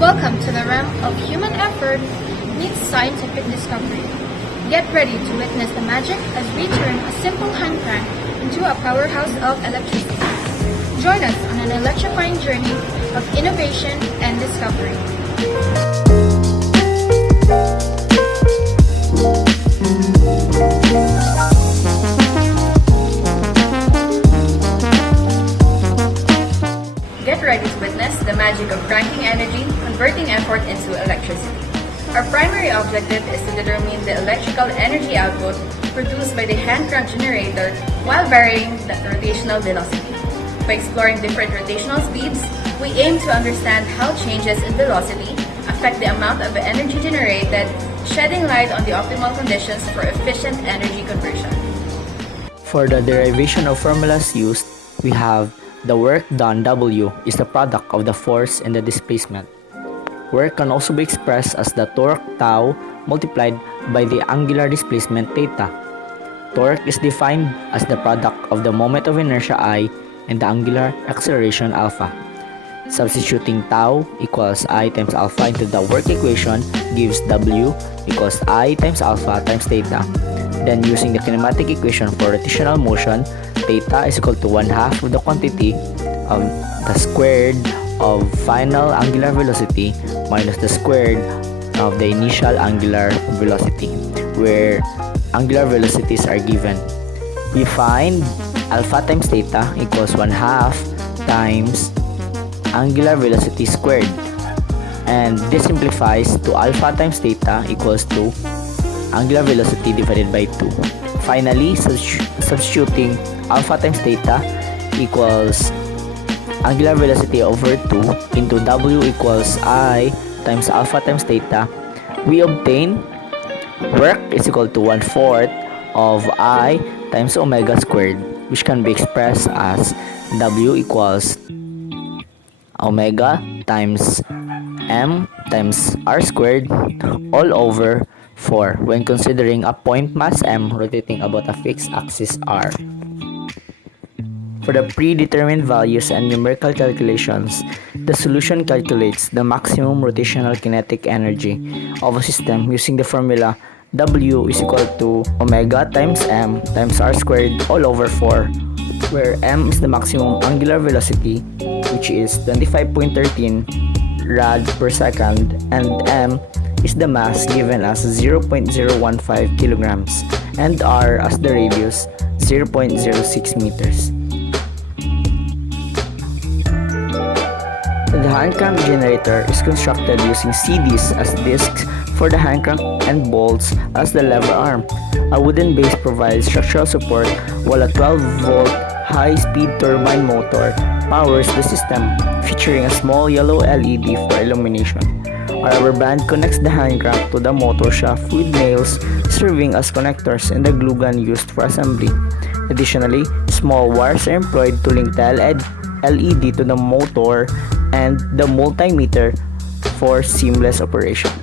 Welcome to the realm of human effort meets scientific discovery. Get ready to witness the magic as we turn a simple hand crank into a powerhouse of electricity. Join us on an electrifying journey of innovation and discovery. Get ready to witness the magic of cranking energy, converting effort into electricity. Our primary objective is to determine the electrical energy output produced by the hand crank generator while varying the rotational velocity. By exploring different rotational speeds, we aim to understand how changes in velocity affect the amount of energy generated, shedding light on the optimal conditions for efficient energy conversion. For the derivation of formulas used, we have the work done W is the product of the force and the displacement. Work can also be expressed as the torque tau multiplied by the angular displacement theta. Torque is defined as the product of the moment of inertia I and the angular acceleration alpha. Substituting tau equals I times alpha into the work equation gives W equals I times alpha times theta. Then using the kinematic equation for rotational motion, theta is equal to 1/2 of the quantity of the squared of final angular velocity minus the squared of the initial angular velocity, where angular velocities are given. We find alpha times theta equals 1/2 times angular velocity squared, and this simplifies to alpha times theta equals to angular velocity divided by 2. Finally, substituting alpha times theta equals angular velocity over 2 into W equals I times alpha times theta, we obtain work is equal to 1/4 of I times omega squared, which can be expressed as W equals omega times m times r squared all over 4 when considering a point mass m rotating about a fixed axis r. For the predetermined values and numerical calculations, the solution calculates the maximum rotational kinetic energy of a system using the formula W is equal to omega times m times r squared all over 4, where m is the maximum angular velocity, which is 25.13 rad per second, and m is the mass given as 0.015 kilograms and r as the radius 0.06 meters. The hand crank generator is constructed using CDs as discs for the hand crank and bolts as the lever arm. A wooden base provides structural support, while a 12-volt high-speed turbine motor powers the system, featuring a small yellow LED for illumination. A rubber band connects the hand crank to the motor shaft with nails serving as connectors and the glue gun used for assembly. Additionally, small wires are employed to link the LED to the motor and the multimeter for seamless operation.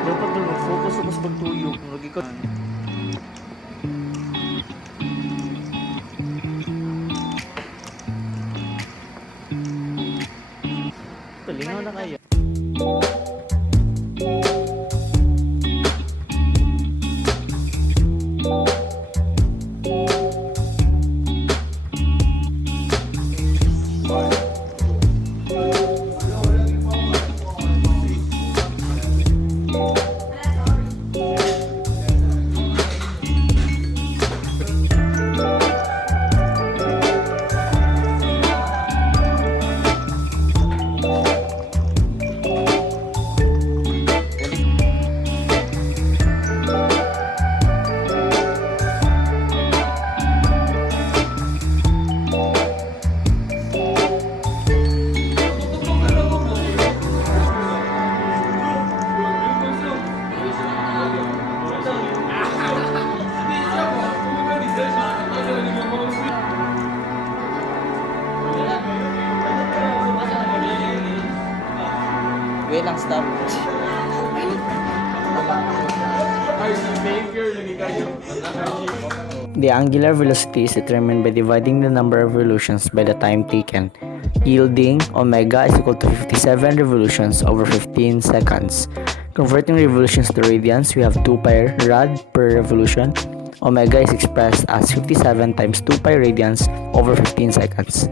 Dapat doon mag-focus ako sa pagtuyok. Mag-ikot. Talingaw na kaya. Wait lang, stop. The angular velocity is determined by dividing the number of revolutions by the time taken, yielding omega is equal to 57 revolutions over 15 seconds. Converting revolutions to radians, we have 2 pi rad per revolution. Omega is expressed as 57 times 2 pi radians over 15 seconds,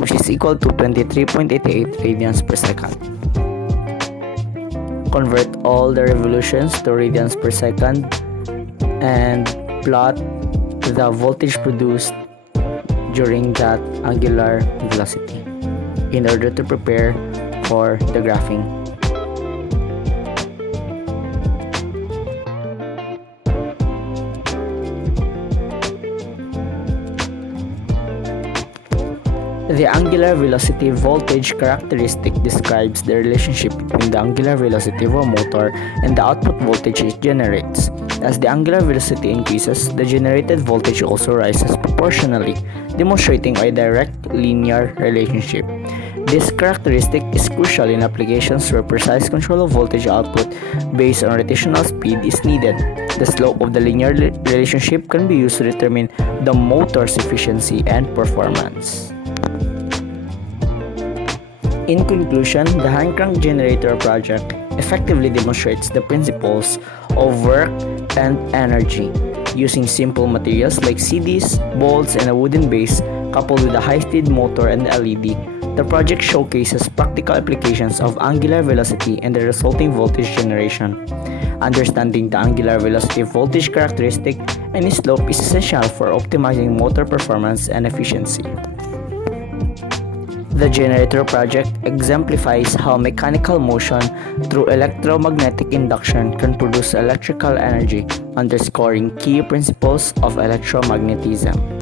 which is equal to 23.88 radians per second. Convert all the revolutions to radians per second and plot the voltage produced during that angular velocity in order to prepare for the graphing. The angular velocity voltage characteristic describes the relationship between the angular velocity of a motor and the output voltage it generates. As the angular velocity increases, the generated voltage also rises proportionally, demonstrating a direct linear relationship. This characteristic is crucial in applications where precise control of voltage output based on rotational speed is needed. The slope of the linear relationship can be used to determine the motor's efficiency and performance. In conclusion, the hand crank generator project effectively demonstrates the principles of work and energy. Using simple materials like CDs, bolts, and a wooden base coupled with a high-speed motor and LED, the project showcases practical applications of angular velocity and the resulting voltage generation. Understanding the angular velocity voltage characteristic and its slope is essential for optimizing motor performance and efficiency. The generator project exemplifies how mechanical motion through electromagnetic induction can produce electrical energy, underscoring key principles of electromagnetism.